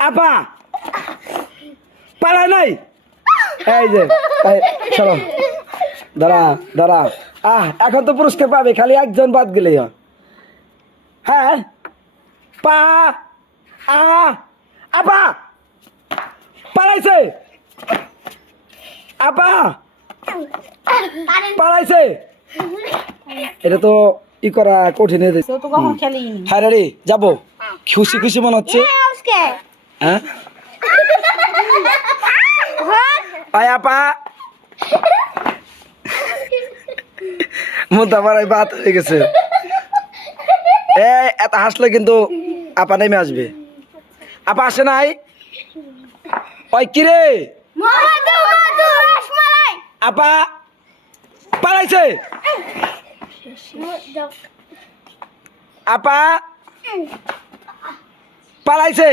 আপা পালায় নাই এই যে চলো দাঁড়া দাঁড়া এখন তো পুরস্কার পাবে খালি একজন বাদ গেলে হ্যাঁ পা আপা পালাইছে আপা পালাইছে এটা তো ই করা কঠিন হয়ে যাচ্ছে হ্যাঁ রে যাবো খুশি খুশি মনে হচ্ছে হ্যাঁ আয় আপা মুদ্রা মারাই বাত হয়ে গেছে এত হাসলে কিন্তু আপা নেমে আসবে আপা আসে নাই ওই কিরে আপা পালাইছে আপা পালাইছে